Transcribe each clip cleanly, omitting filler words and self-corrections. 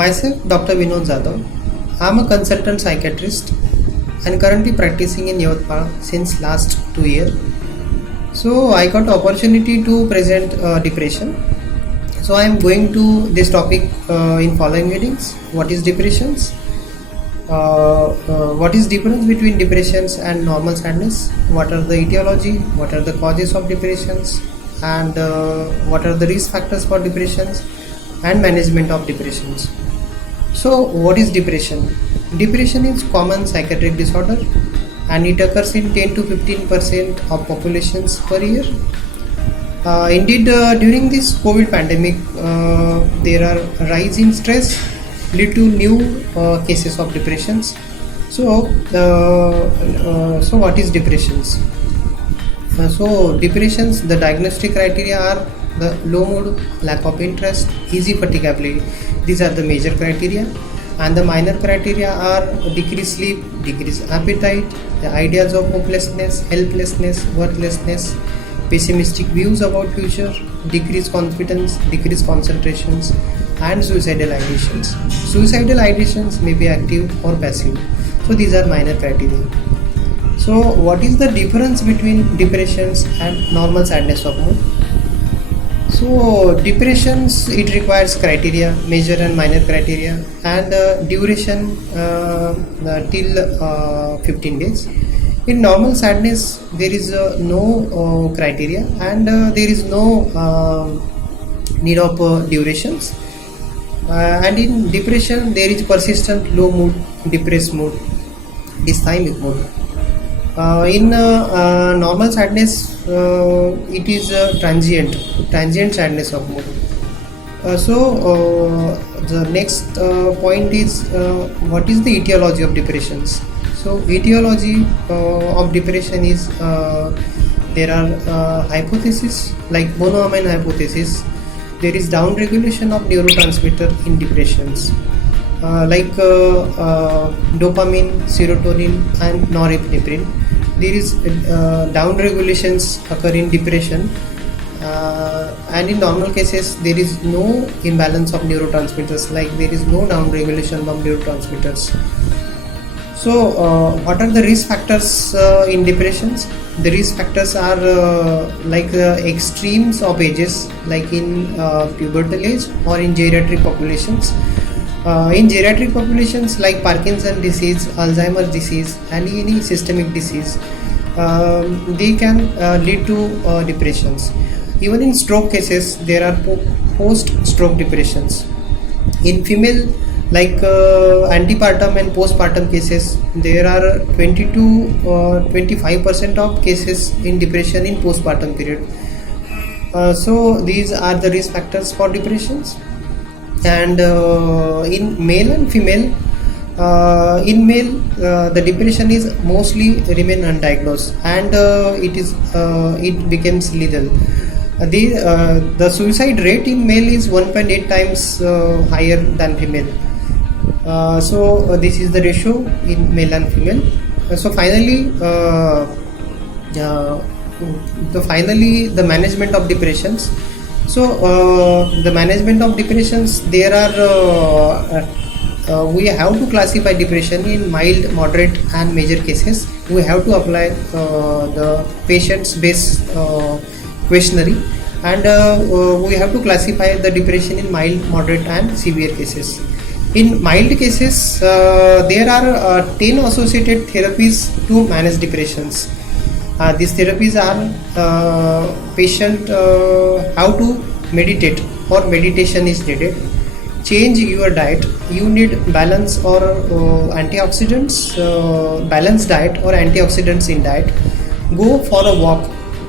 Myself, Dr. Vinod Jadhav. I'm a consultant psychiatrist and currently practicing in Yavatmal since last 2 years. So I got opportunity to present depression. So I am going to this topic in following headings. What is depressions? What is difference between depressions and normal sadness? What are the etiology? What are the causes of depressions? And what are the risk factors for depressions and management of depressions? So what is depression? Depression is common psychiatric disorder and it occurs in 10 to 15% of populations per year. Indeed, during this COVID pandemic, there are rise in stress lead to new cases of depressions. So what is depressions? So depressions, the diagnostic criteria are the low mood, lack of interest, easy fatigability. These are the major criteria, and the minor criteria are decreased sleep, decreased appetite, the ideas of hopelessness, helplessness, worthlessness, pessimistic views about future, decreased confidence, decreased concentrations, and suicidal ideations. Suicidal ideations may be active or passive. So these are minor criteria. So what is the difference between depressions and normal sadness of mood? So depressions, it requires criteria, major and minor criteria, and duration till 15 days. In normal sadness, there is no criteria and there is no need of durations. And in depression, there is persistent low mood, depressed mood, dysthymic mood. In normal sadness, it is transient sadness of mood. The next point is what is the etiology of depressions? So etiology of depression is there are hypotheses like monoamine hypothesis. There is down regulation of neurotransmitter in depressions like dopamine, serotonin, and norepinephrine. There is down regulations occur in depression, and in normal cases there is no imbalance of neurotransmitters, like there is no down regulation of neurotransmitters. So what are the risk factors in depressions? The risk factors are like extremes of ages, like in pubertal age or in geriatric populations. In geriatric populations like Parkinson's disease, Alzheimer's disease, and any systemic disease, they can lead to depressions. Even in stroke cases, there are post-stroke depressions. In female, like antepartum and postpartum cases, there are 20 to 25% of cases in depression in postpartum period. So these are the risk factors for depressions. And in male and female, in male the depression is mostly remain undiagnosed and it becomes lethal. The suicide rate in male is 1.8 times higher than female. So this is the ratio in male and female. So finally the management of depressions. So the management of depressions, there are we have to classify depression in mild, moderate, and major cases. We have to apply the patient's based questionnaire, and we have to classify the depression in mild, moderate, and severe cases. In mild cases, there are 10 associated therapies to manage depressions. These therapies are patient how to meditate or meditation is needed. Change your diet. You need balance or antioxidants, balanced diet or antioxidants in diet. Go for a walk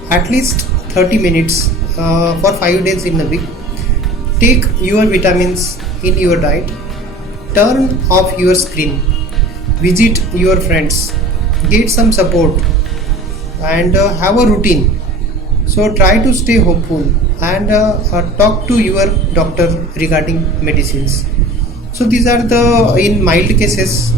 at least 30 minutes for 5 days in a week. Take your vitamins in your diet. Turn off your screen. Visit your friends. Get some support and have a routine. So try to stay hopeful and talk to your doctor regarding medicines. So these are the, in mild cases,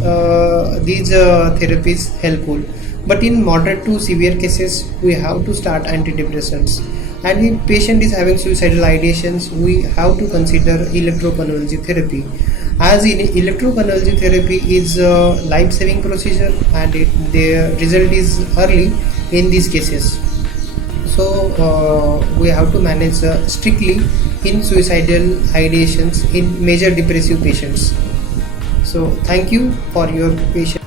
these therapies helpful, but in moderate to severe cases we have to start antidepressants. And if patient is having suicidal ideations, we have to consider electropulmonology therapy. as in electroconvulsive therapy is a life-saving procedure and the result is early in these cases. So we have to manage strictly in suicidal ideations in major depressive patients. So thank you for your patience.